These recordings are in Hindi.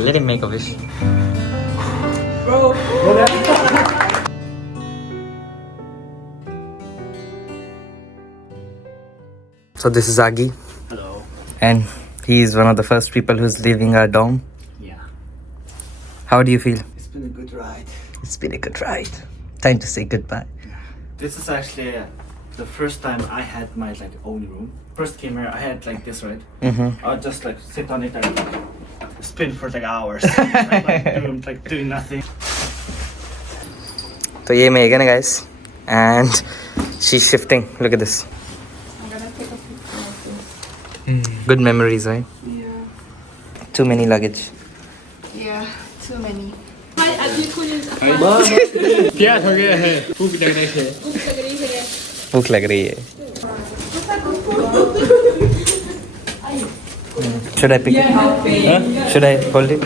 Let him make a wish. Bro. So this is Agi. Hello. And he is one of the first people who's leaving our dorm. Yeah. How do you feel? It's been a good ride. It's been a good ride. Time to say goodbye. This is actually the first time I had my own room. First came here, I had this, right? Mm-hmm. I would just sit on it and spin for hours, doing nothing. So ये Megan guys, and she's shifting. Look at this. I'm gonna take a picture of this. Good memories, right? Yeah. Too many luggage. Yeah, too many. Hi, अभी कुछ क्या हो गया है? भूख लग रही है। भूख लग रही है. Should I pick it? Huh? Should I hold it?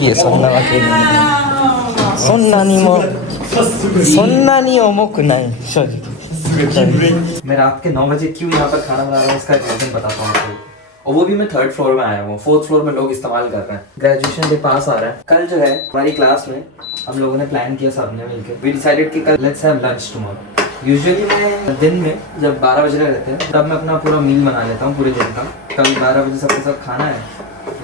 येそんなわけない。そんなにもそんなに重くない正直。मैं रात के 9 बजे क्यों यहाँ पर खाना बना रहा हूँ इसका एक रीजन बताता हूँ आपको। और वो भी मैं 3rd फ्लोर में आया हूँ। 4th फ्लोर में लोग इस्तेमाल कर रहे हैं। ग्रेजुएशन डे पास आ रहा है। कल जो है हमारी क्लास में हम लोगों ने प्लान किया सबने मिलकर। वी डिसाइडेड कि कल let's have lunch tomorrow. Usually मैं दिन में जब 12 बजे रहते हैं तब मैं अपना पूरा मील बना लेता हूँ पूरे दिन का। कल 12 बजे सबके साथ खाना है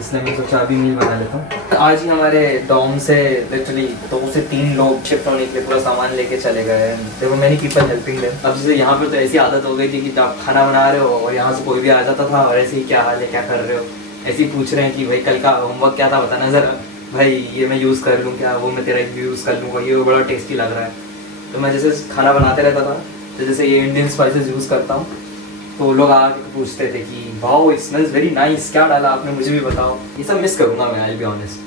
इसलिए मैं सोचा अभी मील बना लेता हूँ। आज ही हमारे डॉम से लिटरली 2 से 3 लोग शिफ्ट होने के लिए पूरा सामान लेके चले गए। There were many people helping them. अब जैसे यहाँ पे तो ऐसी आदत हो गई थी कि आप खाना बना रहे हो और यहाँ से कोई भी आ जाता था और ऐसे ही क्या हाल है क्या कर रहे हो ऐसे ही पूछ रहे हैं कि भाई कल का होमवर्क क्या था बताना ज़रा भाई ये मैं यूज़ कर लूँ क्या वो मैं तेरा यूज़ कर लूँगा ये बड़ा टेस्टी लग रहा है। तो मैं जैसे खाना बनाते रहता था तो जैसे ये इंडियन स्पाइसेस यूज़ करता हूँ तो लोग आके पूछते थे कि wow it smells very nice क्या डाला आपने मुझे भी बताओ। ये सब मिस करूँगा मैं आई विल बी ऑनेस्ट।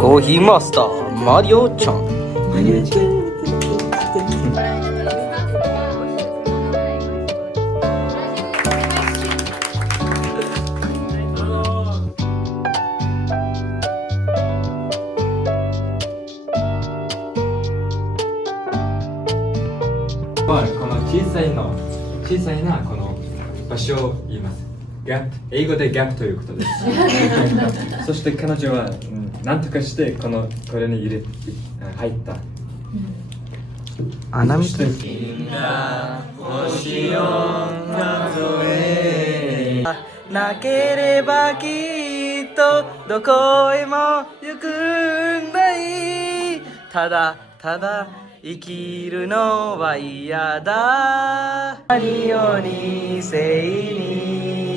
コーヒーマスターマリオちゃん。この小さいなこの場所を言います。ギャップ、英語でギャップということです。そして彼女は何とかしてこれに入った。穴見て。なければきっとどこへも行くんだい。ただただ生きるのは嫌だ。何を犠牲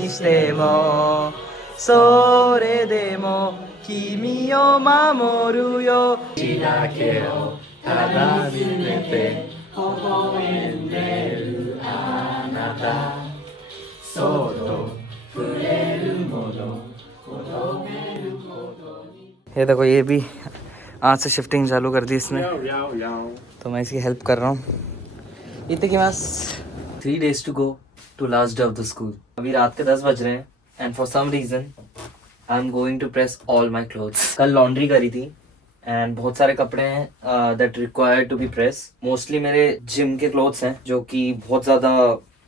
にしてもそれでも君を守るよ。血だけをただ見めて微笑んでるあなたそっと触れるものほどめることに。ये देखो ये भी आज से शिफ्टिंग चालू कर दी इसने तो मैं इसकी हेल्प कर रहा हूँ। इतने के पास 3 days to go to last day of the school। अभी रात के 10 बज रहे हैं and for some reason I'm going to press all my clothes। कल लॉन्ड्री करी थी and बहुत सारे कपड़े हैं that required to be pressed। Mostly मेरे जिम के क्लोथ्स हैं जो कि बहुत ज़्यादा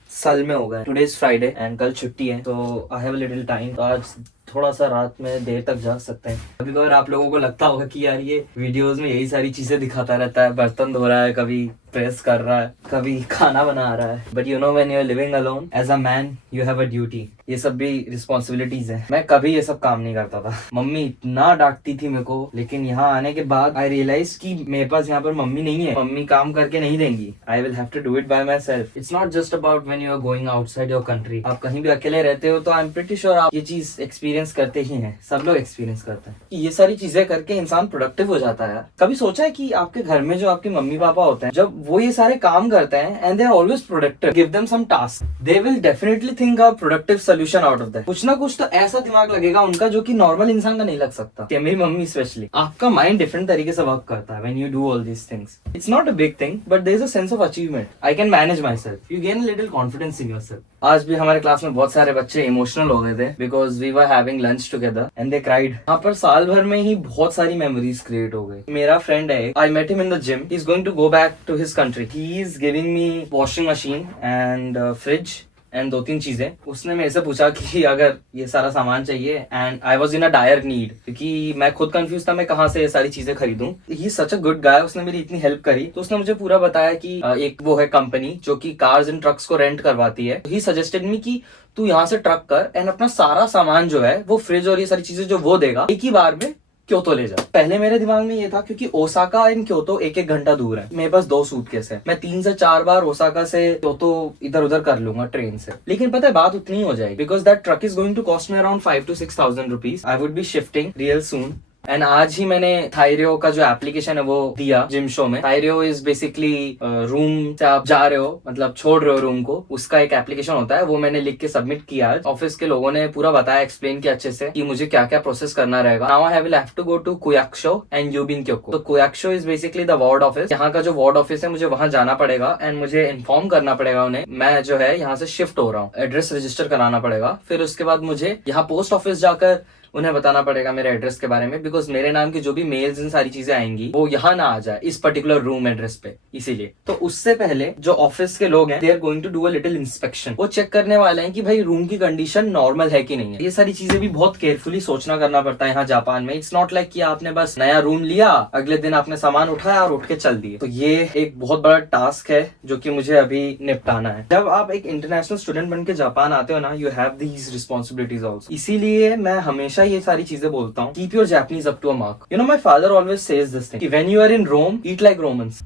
सल में हो गए। टुडे इज फ्राइडे एंड कल छुट्टी है तो I have a little time. तो आज थोड़ा सा रात में देर तक जाग सकते हैं। कभी कभार आप लोगों को लगता होगा कि यार ये वीडियोस में यही सारी चीजें दिखाता रहता है, बर्तन धो रहा है, कभी प्रेस कर रहा है, कभी खाना बना रहा है। But you know when you are living alone as a man you have a duty. ये सब भी रिस्पॉन्सिबिलिटीज है। मैं कभी ये सब काम नहीं करता था। मम्मी इतना डांटती थी मेरे को, लेकिन यहाँ आने के बाद आई रियलाइज कि मेरे पास यहाँ पर मम्मी नहीं है, मम्मी काम करके नहीं देंगी। I will have to do it by myself. It's not just about when you are going outside your country. आप कहीं भी अकेले रहते हो तो आई एम प्रीटी श्योर आप ये चीज एक्सपीरियंस करते ही हैं, सब लोग एक्सपीरियंस करते हैं कि ये सारी चीजें करके इंसान प्रोडक्टिव हो जाता है। कभी सोचा है कि आपके घर में जो आपके मम्मी पापा होते हैं, जब वो ये सारे काम करते हैं and they are always productive, give them some task, they will definitely think a productive solution out of that. कुछ ना कुछ तो ऐसा दिमाग लगेगा उनका जो कि नॉर्मल इंसान का नहीं लग सकता। कि मेरी मम्मी स्पेशली, आपका माइंड डिफरेंट तरीके से वर्क करता है when you do all these things. It's not a big thing but there is a sense of achievement. I can manage myself, you gain a little confidence in yourself. आज भी हमारे क्लास में बहुत सारे बच्चे इमोशनल हो गए थे because we were having lunch together and they cried. यहाँ पर साल भर में ही बहुत सारी मेमोरीज क्रिएट हो गई। मेरा फ्रेंड है, I met him in the gym, he is going to go back to his country. He is giving me washing machine and fridge and 2-3 चीजें। उसने मेरे से पूछा कि अगर ये सारा सामान चाहिए, and I was in a dire need क्योंकि मैं खुद कंफ्यूज था मैं कहाँ से ये सारी चीजें खरीदूं। ही सच अ गुड गाय, उसने मेरी इतनी हेल्प करी। तो उसने मुझे पूरा बताया कि एक वो है कंपनी जो कि कार्स एंड ट्रक्स को रेंट करवाती है। ही सजेस्टेड मी कि तू यहाँ से ट्रक कर एंड अपना सारा सामान जो है वो फ्रिज और ये सारी चीजें जो वो देगा एक ही बार में क्योतो ले जा। पहले मेरे दिमाग में ये था क्योंकि ओसाका एंड क्योतो 1-1 घंटा दूर है, मेरे पास 2 सूटकेस है, मैं 3 से 4 बार ओसाका से क्योतो इधर उधर कर लूंगा ट्रेन से। लेकिन पता है बात उतनी हो जाएगी because that truck is going to cost me around 5,000 to 6,000 rupees. I would be shifting real soon. And आज ही मैंने थायरियो का जो एप्लीकेशन है वो दिया जिम शो में। थायरियो इज बेसिकली रूम से आप जा रहे हो, मतलब छोड़ रहे हो रूम को, उसका एक एप्लीकेशन होता है, वो मैंने लिख के सबमिट किया। आज ऑफिस के लोगों ने पूरा बताया, एक्सप्लेन किया अच्छे से कि मुझे क्या क्या प्रोसेस करना रहेगा। Now I will have to go to kuyakusho and yubin kyoku. तो kuyakusho is basically the ward office. यहाँ का जो वार्ड ऑफिस है मुझे वहां जाना पड़ेगा एंड मुझे इन्फॉर्म करना पड़ेगा उन्हें मैं जो है यहाँ से शिफ्ट हो रहा हूँ। एड्रेस रजिस्टर कराना पड़ेगा। फिर उसके बाद मुझे यहाँ पोस्ट ऑफिस जाकर उन्हें बताना पड़ेगा मेरे एड्रेस के बारे में, बिकॉज मेरे नाम की जो भी मेल्स इन सारी चीजें आएंगी वो यहाँ ना आ जाए इस पर्टिकुलर रूम एड्रेस पे। इसीलिए तो उससे पहले जो ऑफिस के लोग हैं they are going to do a little inspection. वो चेक करने वाले हैं कि भाई रूम की कंडीशन नॉर्मल है कि नहीं है। ये सारी चीजें भी बहुत केयरफुली सोचना करना पड़ता है यहाँ जापान में। इट्स नॉट लाइक कि आपने बस नया रूम लिया, अगले दिन आपने सामान उठाया और उठ के चल दिए। तो ये एक बहुत बड़ा टास्क है जो कि मुझे अभी निपटाना है। जब आप एक इंटरनेशनल स्टूडेंट बन के जापान आते हो ना, you have these responsibilities also. इसीलिए मैं हमेशा ये सारी चीजें बोलता हूँ, keep your Japanese up to a mark. You know my father always says this thing, when you are in Rome eat like Romans.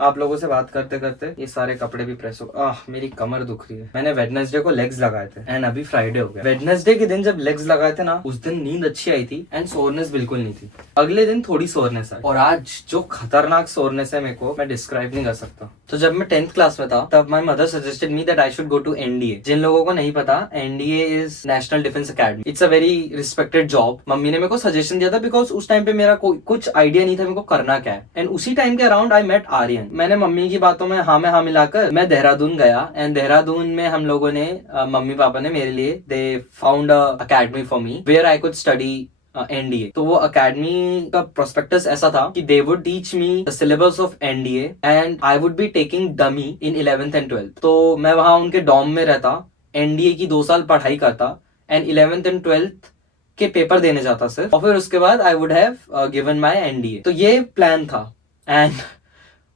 आप लोगों से बात करते करते ये सारे कपड़े भी प्रेस हो। मेरी कमर दुख रही है। मैंने वेडनेसडे को लेग्स लगाए थे एंड अभी फ्राइडे हो गया। वेडनेसडे के दिन जब लेग्स लगाए थे ना, उस दिन नींद अच्छी आई थी एंड सोरनेस बिल्कुल नहीं थी। अगले दिन थोड़ी सोरनेस आई और आज जो खतरनाक सोरनेस है मेरे को, मैं डिस्क्राइब नहीं कर सकता। तो जब मैं 10th क्लास में था तब my mother suggested me that I should go to NDA. जिन लोगों को नहीं पता, NDA is National Defence Academy. It's a very respected job. Mummy ने मेरे को सजेशन दिया था बिकॉज उस टाइम पे मेरा कुछ आइडिया नहीं था मेरे को करना क्या है। एंड उसी टाइम के अराउंड आई मेट आर्यन। मैंने मम्मी की बातों में हाँ मिलाकर मैं देहरादून गया एंड देहरादून में हम लोगों ने मम्मी पापा ने मेरे लिए they found a academy for me where I could study NDA. तो वो अकेडमी का प्रोस्पेक्टस ऐसा था कि they would teach me the syllabus of NDA and I would be taking dummy in 11th and 12th। तो मैं वहां उनके डॉम में रहता, एनडीए की 2 साल पढ़ाई करता एंड 11th and 12th के पेपर देने जाता सिर्फ, और फिर उसके बाद I would have given my NDA. तो ये प्लान था एंड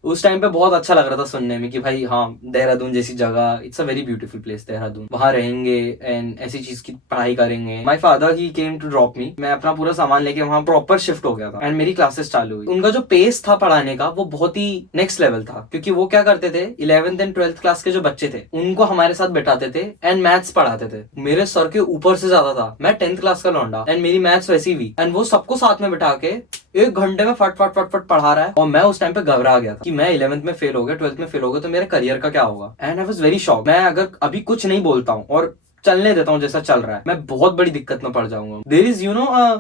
उस टाइम पे बहुत अच्छा लग रहा था सुनने में कि भाई हाँ, देहरादून जैसी जगह, it's a very beautiful place Dehradun, वहां रहेंगे एंड ऐसी चीज की पढ़ाई करेंगे। My father he came to drop me. मैं अपना पूरा सामान लेके वहां प्रॉपर शिफ्ट हो गया था एंड मेरी क्लासेस चालू हुई। उनका जो पेस था पढ़ाने का वो बहुत ही नेक्स्ट लेवल था, क्योंकि वो क्या करते थे, 11th and 12th क्लास के जो बच्चे थे उनको हमारे साथ बैठाते थे एंड मैथ्स पढ़ाते थे। मेरे सर के ऊपर से ज्यादा था। मैं 10th क्लास का लौंडा एंड मेरी मैथ्स वैसी हुई एंड वो सबको साथ में बैठा के 1 घंटे में फट पढ़ा रहा है। और मैं उस टाइम पे घबरा गया था कि मैं 11th में फेल हो गया, 12th में फेल हो गया तो मेरे करियर का क्या होगा। And I was very shock. मैं अगर अभी कुछ नहीं बोलता हूँ और चलने देता हूँ जैसा चल रहा है, मैं बहुत बड़ी दिक्कत में पड़ जाऊंगा। There is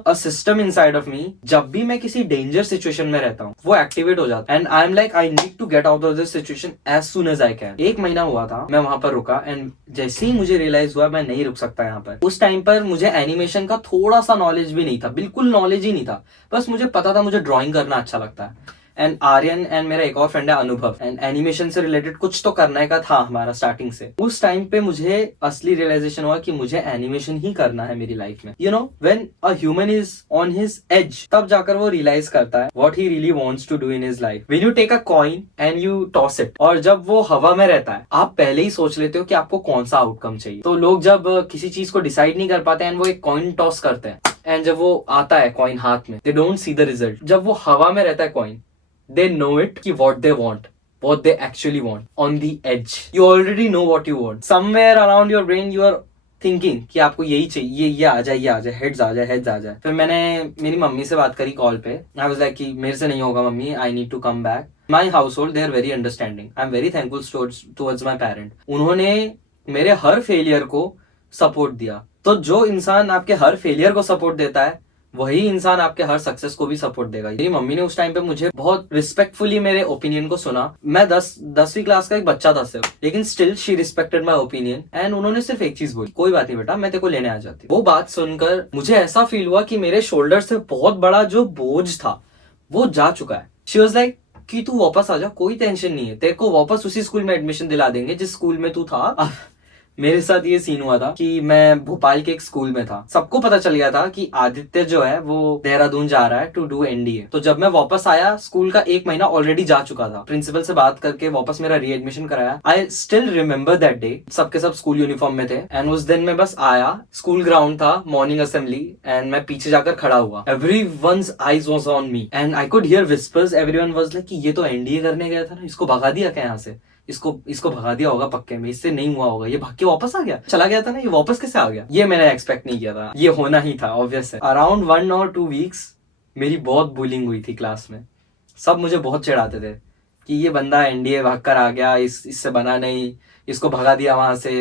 a system inside of me. जब भी मैं किसी डेंजर सिचुएशन में रहता हूँ वो एक्टिवेट हो जाता है and I am like I need to get out of this situation as soon as I can. 1 महीना हुआ था, मैं वहां पर रुका एंड जैसे ही मुझे रियलाइज हुआ मैं नहीं रुक सकता यहाँ पर। उस टाइम पर मुझे एनिमेशन का थोड़ा सा नॉलेज भी नहीं था, बिल्कुल नॉलेज ही नहीं था। बस मुझे पता था मुझे ड्रॉइंग करना अच्छा लगता है एंड आर्यन एंड मेरा एक और फ्रेंड है अनुभव, एंड एनिमेशन से रिलेटेड कुछ तो करने का था हमारा स्टार्टिंग से। उस टाइम पे मुझे असली रियलाइजेशन हुआ कि मुझे एनिमेशन ही करना है मेरी लाइफ में। You know when a human is on his age, तब जाकर वो रियलाइज करता है what he really wants to do in his life. When you take a coin and you toss it, और जब वो हवा में रहता है आप पहले ही सोच लेते हो कि आपको कौन सा आउटकम चाहिए। तो लोग जब किसी चीज को डिसाइड नहीं कर पाते एंड वो एक कॉइन टॉस करते हैं, एंड जब वो आता है कॉइन हाथ में, they don't see the result. जब वो हवा में रहता है कॉइन, they know it कि what they want, what they actually want on the edge. You already know what you want. Somewhere around your brain you are thinking कि आपको यही चाहिए, ये आ जाए, हेड्स आ जाए। फिर मैंने मेरी मम्मी से बात करी कॉल पे। I was like कि मेरे से नहीं होगा mummy, I need to come back. My household, they are very understanding. I'm very thankful towards my parent. उन्होंने मेरे हर फेलियर को सपोर्ट दिया। तो जो इंसान आपके हर फेलियर को सपोर्ट देता है वही इंसान आपके हर सक्सेस को भी सपोर्ट देगा। मेरी मम्मी ने उस टाइम पे मुझे बहुत रिस्पेक्टफुली मेरे ओपिनियन को सुना। मैं 10वीं क्लास का एक बच्चा था सिर्फ, लेकिन still she respected my opinion and उन्होंने सिर्फ एक चीज बोली, कोई बात नहीं बेटा, मैं तेरे को लेने आ जाती। वो बात सुनकर मुझे ऐसा फील हुआ कि मेरे शोल्डर से बहुत बड़ा जो बोझ था वो जा चुका है। शी वाज लाइक कि तू वापस आ जा, कोई टेंशन नहीं है, तेरे को वापस उसी स्कूल में एडमिशन दिला देंगे जिस स्कूल में तू था। मेरे साथ ये सीन हुआ था कि मैं भोपाल के एक स्कूल में था। सबको पता चल गया था कि आदित्य जो है वो देहरादून जा रहा है टू डू एनडीए। तो जब मैं वापस आया, स्कूल का 1 महीना ऑलरेडी जा चुका था। प्रिंसिपल से बात करके वापस मेरा रीएडमिशन कराया। I still remember that day. सबके सब स्कूल यूनिफॉर्म में थे एंड उस दिन मैं बस आया, स्कूल ग्राउंड था, मॉर्निंग असेंबली, एंड मैं पीछे जाकर खड़ा हुआ। Everyone's eyes was on me and I could hear whispers. Everyone was like कि ये तो एनडीए करने गया था ना, इसको भगा दिया क्या यहाँ से, इसको भगा दिया होगा पक्के में, इससे नहीं हुआ होगा, ये भाग के वापस आ गया, चला गया था ना, ये वापस कैसे आ गया। ये मैंने एक्सपेक्ट नहीं किया था, ये होना ही था ऑब्वियस है। अराउंड 1 or 2 वीक्स मेरी बहुत बुलिंग हुई थी क्लास में। सब मुझे बहुत चिढ़ाते थे कि ये बंदा एनडीए भाग कर आ गया, इससे बना नहीं, इसको भगा दिया वहां से,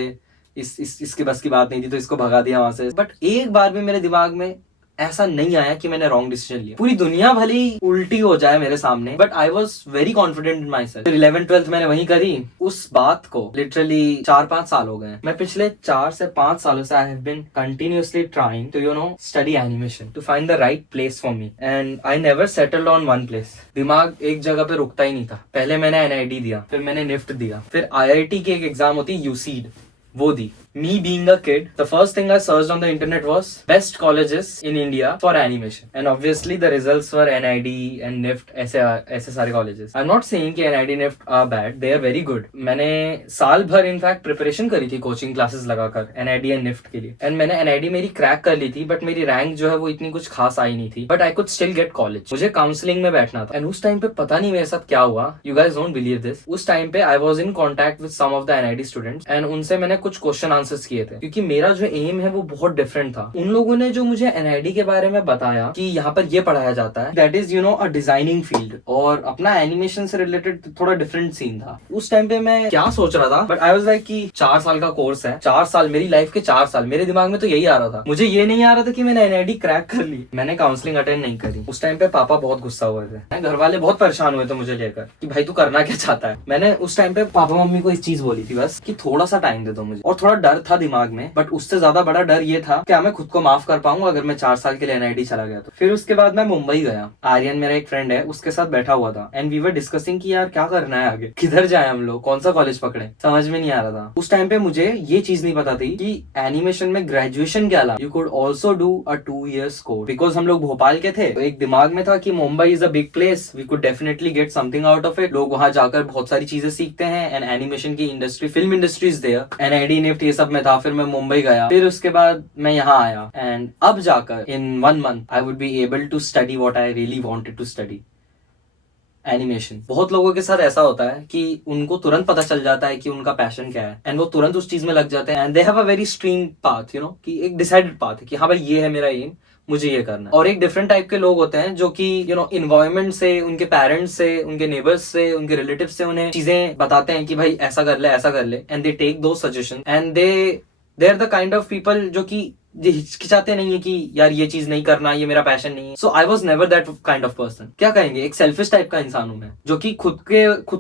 इसके बस की बात नहीं थी तो इसको भगा दिया वहां से। बट एक बार भी मेरे दिमाग में ऐसा नहीं आया कि मैंने रॉन्ग डिसीजन लिया। पूरी दुनिया भले ही उल्टी हो जाए मेरे सामने, but I was very confident in my self. 11th-12th मैंने वहीं करी। उस बात को लिटरली 4-5 साल हो गए। मैं पिछले 4 से 5 सालों से I have been continuously trying to study animation, to find the right place for me, and I never settled on one place. दिमाग एक जगह पे रुकता ही नहीं था। पहले मैंने NID दिया, फिर मैंने निफ्ट दिया, फिर IIT की एक एग्जाम होती है UCEED, वो दी। Me being a kid, the first thing I searched on the internet was best colleges in India for animation, and obviously the results were NID and NIFT, ऐसे सारे colleges. I'm not saying कि NID NIFT are bad, they are very good. मैंने साल भर इनफैक्ट प्रिपरेशन करी थी कोचिंग क्लासेस लगाकर NID and NIFT के लिए, एंड मैंने NID मेरी क्रैक कर ली थी, बट मेरी रैंक जो है वो इतनी कुछ खास आई नहीं थी, but I could still get college. मुझे काउंसलिंग में बैठना था, एंड उस टाइम पे पता नहीं मेरे साथ क्या हुआ, you guys don't believe this. उस टाइम पे I was in contact with some of the NID students, and उनसे मैंने कुछ क्वेश्चन आंसर्स किए थे, क्योंकि मेरा जो एम है वो बहुत डिफरेंट था। उन लोगों ने जो मुझे NID के बारे में बताया कि यहाँ पर ये पढ़ाया जाता है, that is a designing field, और अपना एनिमेशन से रिलेटेड थोड़ा डिफरेंट सीन था। उस टाइम पे मैं क्या सोच रहा था, बट आई वाज लाइक कि 4 साल का कोर्स है, 4 साल मेरी लाइफ के 4 साल, मेरे दिमाग में तो यही आ रहा था। मुझे ये नहीं आ रहा था कि मैंने NID क्रैक कर ली। मैंने काउंसलिंग अटेंड नहीं करी। उस टाइम पे पापा बहुत गुस्सा हुए थे, घर वाले बहुत परेशान हुए थे मुझे लेकर कि भाई तू करना क्या चाहता है। मैंने उस टाइम पे पापा मम्मी को इस चीज बोली थी बस कि थोड़ा सा टाइम दे दो मुझे, और थोड़ा डर था दिमाग में, बट उससे ज्यादा बड़ा डर ये था क्या मैं खुद को माफ कर पाऊंगा अगर मैं 4 साल के लिए NID चला गया तो। फिर उसके बाद मैं मुंबई गया। आर्यन मेरा एक फ्रेंड है, उसके साथ बैठा हुआ था, एंड वी वर डिस्कसिंग कि यार क्या करना है आगे, किधर जाए हम लोग, कौन सा कॉलेज पकड़े, समझ में नहीं आ रहा था। उस टाइम पे मुझे ये चीज नहीं पता थी कि एनिमेशन में ग्रेजुएशन के अलावा you could also do a 2 years course. Because हम लोग भोपाल के थे, तो एक दिमाग में था कि Mumbai is a big place, we could definitely get something out of it. लोग वहां जाकर बहुत सारी चीजें सीखते हैं, एंड एनिमेशन की industry, film industry is there. NID NIFT ये सब में था। फिर मैं मुंबई गया, फिर उसके बाद मैं यहाँ आया, एंड अब जाकर in 1 month I would be able to study what I really wanted to study, animation. बहुत लोगों के साथ ऐसा होता है कि उनको तुरंत पता चल जाता है कि उनका पैशन क्या है, एंड वो तुरंत उस चीज में लग जाते हैं, and they have a very stream path, कि एक डिसाइडेड पाथ है कि हाँ भाई ये है मेरा एम, मुझे ये करना है। और एक डिफरेंट टाइप के लोग होते हैं जो कि इन्वायरमेंट से, उनके पेरेंट्स से, उनके नेबर्स से, उनके रिलेटिव से उन्हें चीजें बताते हैं कि भाई ऐसा कर ले, ऐसा कर ले, एंड दे टेक दो suggestion, and they are the kind of people जो कि हिचकिचाते नहीं है कि यार ये चीज नहीं करना, ये मेरा पैशन नहीं है। So I was never that kind of person. क्या कहेंगे, एक सेल्फिश टाइप का इंसान हूं मैं, जो कि खुद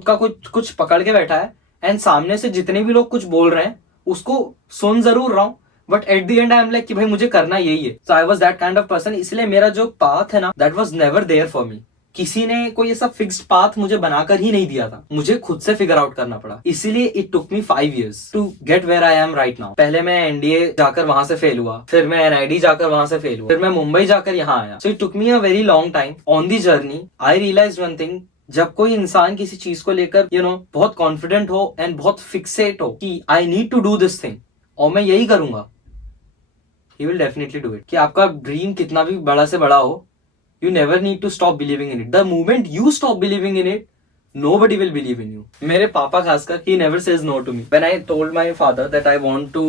का कुछ पकड़ के बैठा है, एंड सामने से जितने भी लोग कुछ बोल रहे हैं उसको सुन जरूर रहा हूं, but at the end I am like कि भाई मुझे करना यही है। So I was that kind of person. इसलिए मेरा जो पाथ है ना, that was never there for me. किसी ने कोई ऐसा फिक्स्ड पाथ मुझे बनाकर ही नहीं दिया था, मुझे खुद से फिगर आउट करना पड़ा। इसीलिए it took me 5 years to get where I am right now. पहले मैं एनडीए जाकर वहां से फेल हुआ, फिर मैं एनआईडी जाकर वहां से फेल हुआ, फिर मैं मुंबई जाकर यहाँ आया। So it took me a very long time. On the journey I realize one thing, जब कोई इंसान किसी चीज को लेकर बहुत कॉन्फिडेंट हो एंड बहुत फिक्सेट हो कि I need to do this thing और मैं यही करूंगा, he will definitely do it। कि आपका ड्रीम कितना भी बड़ा से बड़ा हो, you never need to stop believing in it। The moment you stop believing in it, nobody will believe in you। मेरे पापा खासकर, he never says no to me। When I told my father that I want to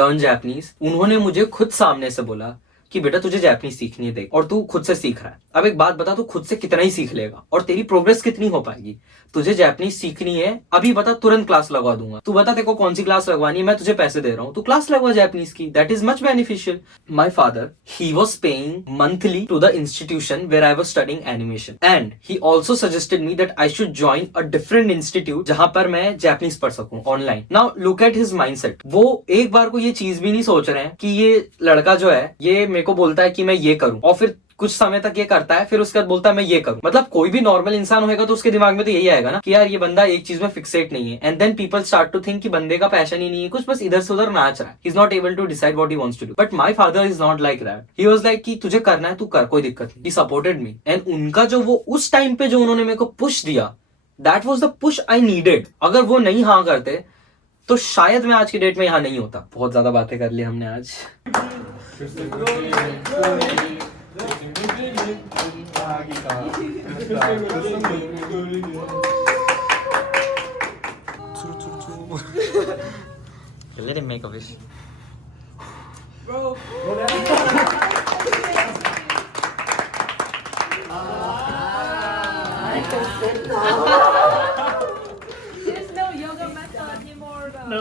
learn Japanese, उन्होंने मुझे खुद सामने से बोला कि बेटा तुझे जापानीज सीखनी है, देख, और तू खुद से सीख रहा है। अब एक बात बता, तू खुद से कितना ही सीख लेगा और तेरी प्रोग्रेस कितनी हो पाएगी? तुझे जापानीज सीखनी है, अभी बता, तुरंत क्लास लगवा दूंगा। तू बता तेरे को कौन सी क्लास लगवानी है, मैं तुझे पैसे दे रहा हूँ, तू क्लास लगवा जापानीज की। That is much beneficial. My father, he was paying monthly to the institution where I was studying animation and he also suggested me that I should join a different institute जहां पर मैं जापानीज पढ़ सकूं online. Now look at his mindset. वो एक बार को ये चीज भी नहीं सोच रहे हैं कि ये लड़का जो है ये मेरे को बोलता है कि मैं ये करूं, और फिर कुछ समय तक ये करता है, फिर उसके बाद बोलता है मैं ये करूं। मतलब कोई भी नॉर्मल इंसान होगा तो उसके दिमाग में तो यही आएगा ना कि यार ये बंदा एक चीज में फिक्सेट नहीं है। And then people start to think कि बंदे का पैशन ही नहीं है, कुछ बस इधर से उधर नाच रहा है। He is not able to decide what he wants to do. But my father is not like that. He was like कि तुझे करना है तू कर, कोई दिक्कत नहीं। ही सपोर्टेड मी एंड उनका जो वो उस टाइम पे जो उन्होंने मेरे को पुश दिया, that was the push I needed. अगर वो नहीं हाँ करते तो शायद मैं आज की डेट में यहाँ नहीं होता। बहुत ज्यादा बातें कर ली हमने आज। Let him make a wish. Bro. There's no yoga method anymore. No.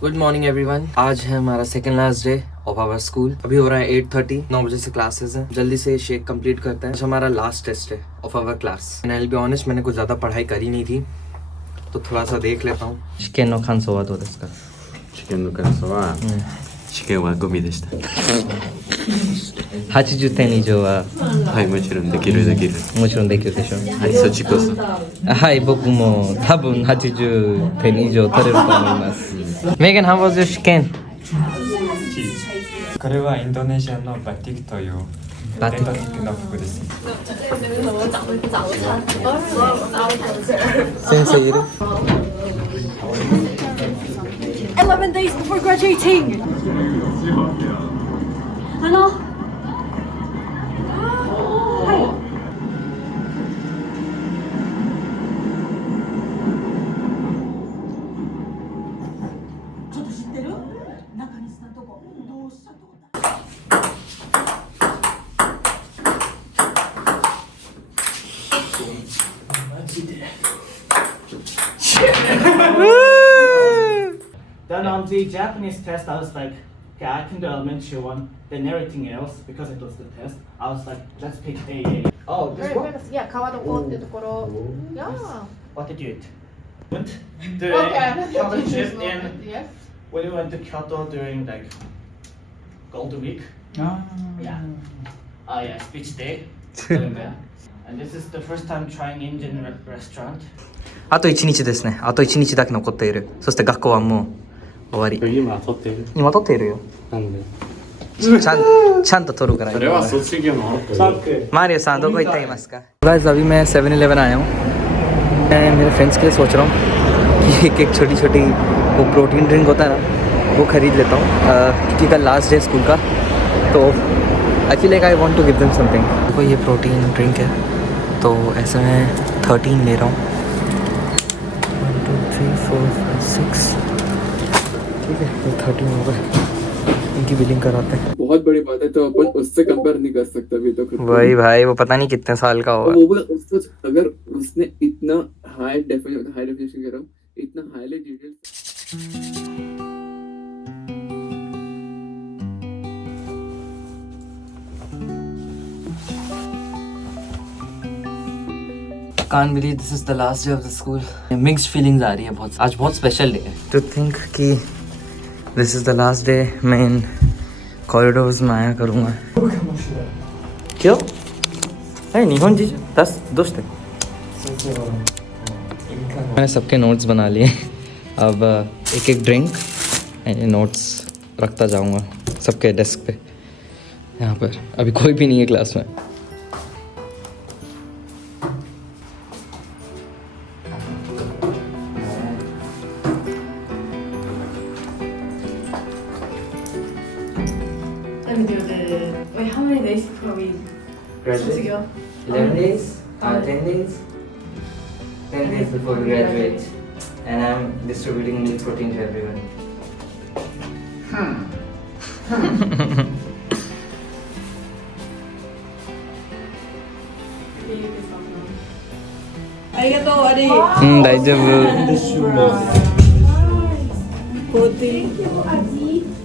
Good morning everyone. आज है हमारा second last day of our school. अभी हो रहा है 8:30। 9 बजे से क्लासेस हैं। जल्दी से शेक कंप्लीट करते हैं। आज हमारा लास्ट टेस्ट है of our class. And I will be honest, मैंने कुछ ज़्यादा पढ़ाई करी नहीं थी तो थोड़ा सा देख लेता हूँ। चिकन नो खांसो वा दोですか? 試験の感想は、試験はゴミでした。 80点以上ははい、もちろんできるできる。もちろんできるでしょ。はい、そっちこそ。はい、僕も多分80点以上取れると思います。Megan, how was your 試験？これはインドネシアのバティックというバティック伝統的な服です。先生いる11 days before graduating. Then on the Japanese test, I was like, okay, I can do elementary one. Then everything else, because it was the test, I was like, let's pick AA. Oh, this one? Yeah, 川床っていうところ。Yeah. What did you eat? Went doing Okay. Kyoto trip in. Yes. When we went to Kyoto during like Golden Week. Yeah. Oh yeah, speech day. Doing that. And this is the first time trying Indian restaurant. あと1日ですね。あと1日だけ残っている。そして学校はもう終わり。今撮ってる。今撮っているよ。なんで？ちゃんと撮るから。それは卒業の後。マリオさんどこ行っていますか? Guys अभी मैं 7-Eleven आया हूँ। मैं मेरे फ्रेंड्स के लिए सोच रहा हूँ कि एक छोटी छोटी वो प्रोटीन ड्रिंक होता है ना, वो खरीद लेता हूँ क्योंकि कल लास्ट डे स्कूल का। तो I feel like I want to give them something. देखो ये प्रोटीन ड्रिंक है, तो ऐसे मैं 13 ले रहा हूँ। 1 2 3 4 5 6, ठीक है, तो 13 हो गए। इनकी बिलिंग कराते हैं। बहुत बड़ी बात है, तो अपन उससे कंपेयर नहीं कर सकते अभी तो खुद को। वही भाई, वो पता नहीं कितने साल का होगा। वो उसको अगर उसने इतना हाई डेफिनेशन कह रहा हूँ, इतना highly detail. can't believe this is the last day of the school. Mixed feelings आ रही है बहुत. आज बहुत special day है. To think कि this is the last day मैं इन corridors में आया करूँगा. क्यों? है निहोन जी 10 दोस्त है. मैंने सबके नोट्स बना लिए. अब एक एक ड्रिंक एंड नोट्स रखता जाऊँगा सबके डेस्क पे. यहाँ पर अभी कोई भी नहीं है क्लास में. Let me do the. Wait, how many days before we supposed to go? 11 days? 10 days? 10 days before we graduate. And I'm distributing milk protein to everyone.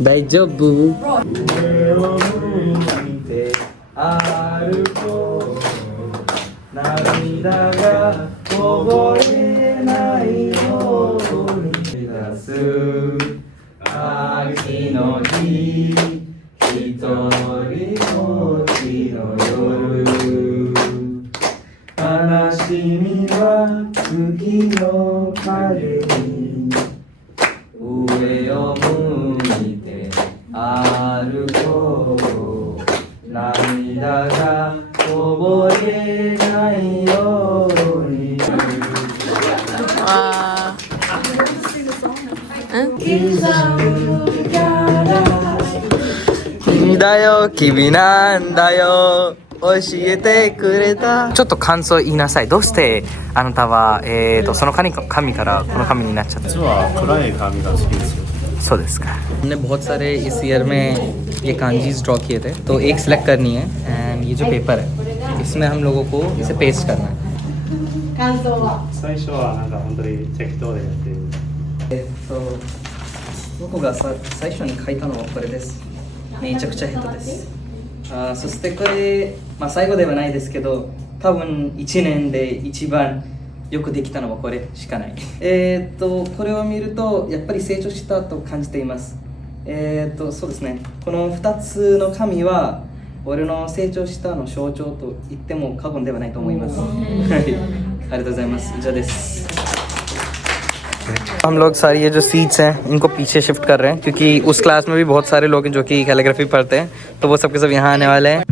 다이저브.君なんだよ教えてくれた。ちょっと感想言いなさい。どうしてあなたはその紙からこの紙になっちゃった。実は暗い紙が好きですよ。そうですか。हमने बहुत सारे इस ईयर में ये कांजीज ड्रॉ किए थे तो एक सिलेक्ट करनी है एंड ये जो पेपर है इसमें हम लोगों को इसे पेस्ट करना है. 最初はなんか本当に適当でやって僕が最初に書いたのはこれです。めちゃくちゃ下手です。そしてこれ、最後ではないですけど多分1年で一番よくできたのはこれしかない。これを見るとやっぱり成長したと感じています。そうですね。この2つの紙は俺の成長したの象徴と言っても過言ではないと思います。ありがとうございます。以上です。हम लोग सारी ये जो सीट्स हैं इनको पीछे शिफ्ट कर रहे हैं क्योंकि उस क्लास में भी बहुत सारे लोग हैं जो कि कैलीग्राफी पढ़ते हैं तो वो सबके सब यहाँ आने वाले हैं.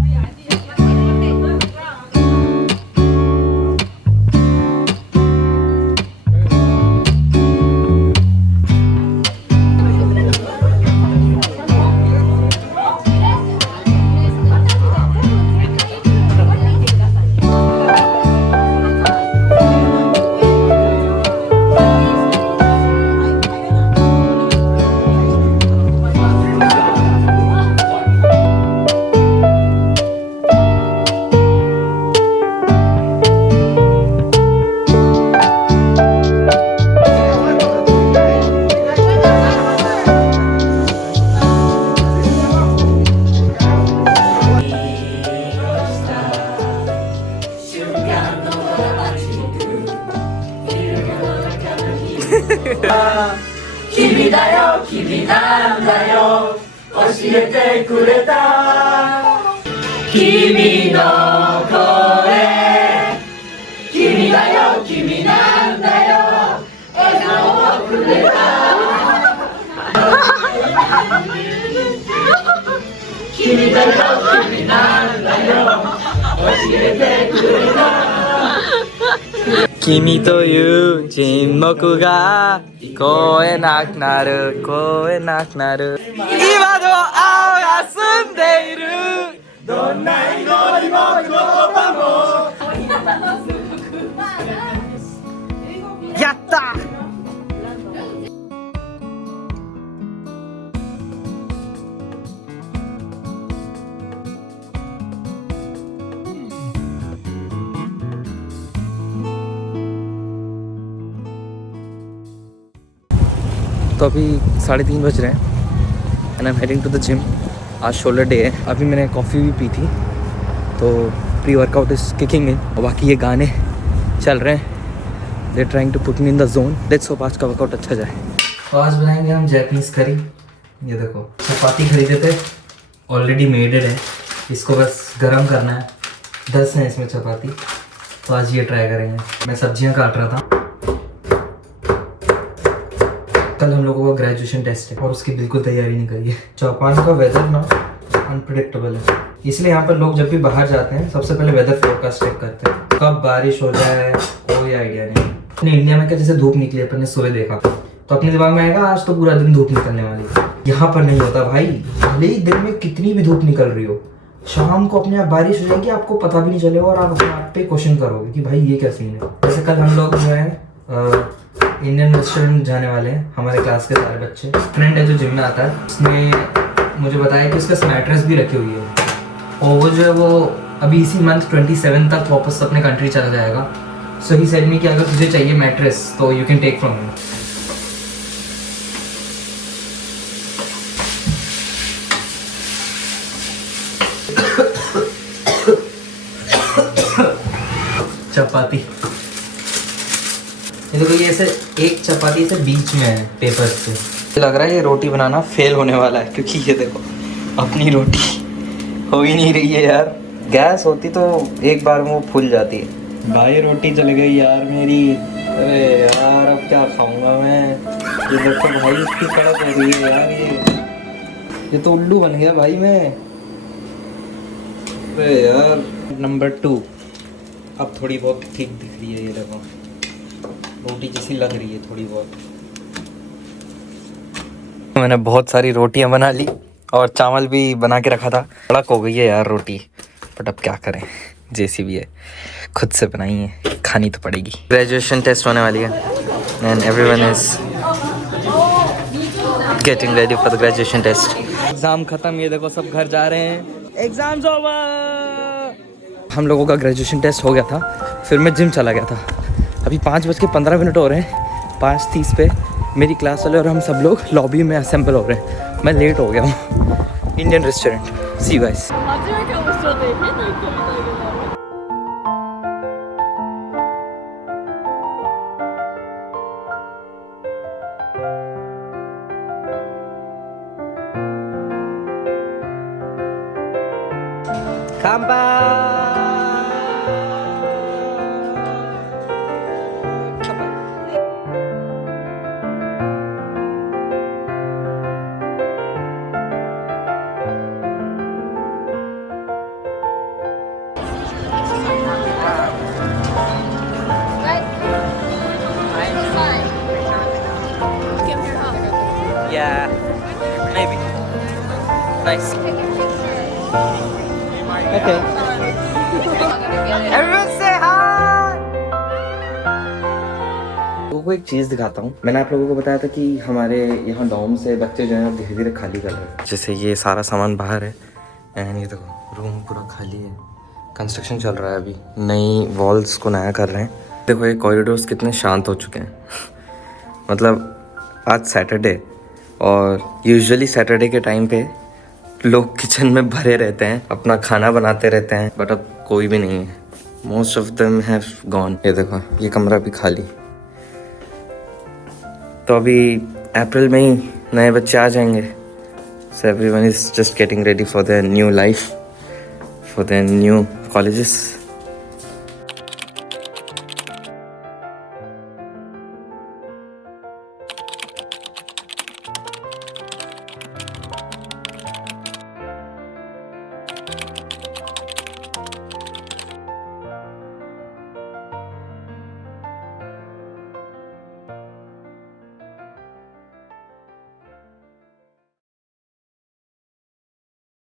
君という沈黙が聞こえなくなる聞こえなくなる今の青が澄んでいるどんな祈りも言葉もやった。तो अभी 3:30 बज रहे हैं and I am heading to the gym. आज शोल्डर डे है. अभी मैंने कॉफ़ी भी पी थी तो pre workout is kicking in. और बाकी ये गाने चल रहे हैं। They trying to put me in the zone. Let's hope आज का वर्कआउट अच्छा जाए। तो आज बनाएंगे हम जैपनीज करी। ये देखो चपाती खरीदे थे, ऑलरेडी मेडेड है, इसको बस गरम करना है। 10 है इसमें चपाती, तो आज ये ट्राई करेंगे। मैं सब्जियां काट रहा था। कल हम लोगों का ग्रेजुएशन टेस्ट है और उसकी बिल्कुल तैयारी नहीं करी है। जापान का वेदर ना अनप्रिडिक्टेबल है, इसलिए यहाँ पर लोग जब भी बाहर जाते हैं सबसे पहले वेदर फोरकास्ट चेक करते हैं। कब बारिश हो जाए कोई आइडिया नहीं। अपने इंडिया में क्या जैसे धूप निकली, अपन ने सुबह देखा तो अपने दिमाग में आएगा आज तो पूरा दिन धूप निकलने वाली है। यहाँ पर नहीं होता भाई, भले ही दिन में कितनी भी धूप निकल रही हो, शाम को अपने आप बारिश हो जाएगी, आपको पता भी नहीं चलेगा और आप अपने आप पे क्वेश्चन करोगे कि भाई ये क्या सीन है। जैसे कल हम लोग जो है इंडियन रेस्टोरेंट जाने वाले हैं, हमारे क्लास के सारे बच्चे। फ्रेंड है जो जिम में आता है, उसने मुझे बताया कि उसका मैट्रेस भी रखी हुई है और वो जो है वो अभी इसी मंथ 27 तक वापस अपने कंट्री चला जाएगा। सो ही सेड मी कि अगर तुझे चाहिए मैट्रेस तो you can take from me. चपाती ये देखो, ये ऐसे एक चपाती से बीच में है पेपर से। लग रहा है ये रोटी बनाना फेल होने वाला है, क्योंकि ये देखो अपनी रोटी हो ही नहीं रही है यार। गैस होती तो एक बार में वो फूल जाती है। भाई रोटी जल गई यार मेरी। अरे यार अब क्या खाऊंगा मैं। ये देखो भाई इसकी कड़क हो रही है यार। ये तो उल्लू बन गया भाई मैं। अरे यार नंबर 2 अब थोड़ी बहुत ठीक दिख रही है। ये देखो रोटी जैसी लग रही है थोड़ी बहुत। मैंने बहुत सारी रोटियां बना ली और चावल भी बना के रखा था। कड़क हो गई है यार रोटी, बट अब क्या करें, जैसी भी है खुद से बनाई है, खानी तो पड़ेगी। ग्रेजुएशन टेस्ट होने वाली है and everyone is getting ready for the graduation test. Exam खत्म, ये देखो सब घर जा रहे हैं। Exams over. हम लोगों का ग्रेजुएशन टेस्ट हो गया था, फिर मैं जिम चला गया था। अभी 5:15 हो रहे हैं। 5:30 पे मेरी क्लास वाले और हम सब लोग लॉबी में असेंबल हो रहे हैं। मैं लेट हो गया हूँ। Indian restaurant, see you guys. Yeah, maybe. Nice. Okay. Everyone say hi. लोगों को एक चीज़ दिखाता हूँ। मैंने आप लोगों को बताया था कि हमारे यहाँ डॉर्म से बच्चे जो हैं धीरे धीरे खाली कर रहे हैं। जैसे ये सारा सामान बाहर है एंड ये देखो रूम पूरा खाली है। कंस्ट्रक्शन चल रहा है अभी, नई वॉल्स को नया कर रहे हैं। देखो ये कॉरिडोर्स कितने शांत हो चुके हैं। मतलब आज सैटरडे और यूजुअली सैटरडे के टाइम पे लोग किचन में भरे रहते हैं, अपना खाना बनाते रहते हैं, बट अब कोई भी नहीं है। Most of them have gone. ये देखो ये कमरा भी खाली। तो अभी अप्रैल में ही नए बच्चे आ जाएंगे। So everyone is just getting ready for their new life, for their new colleges.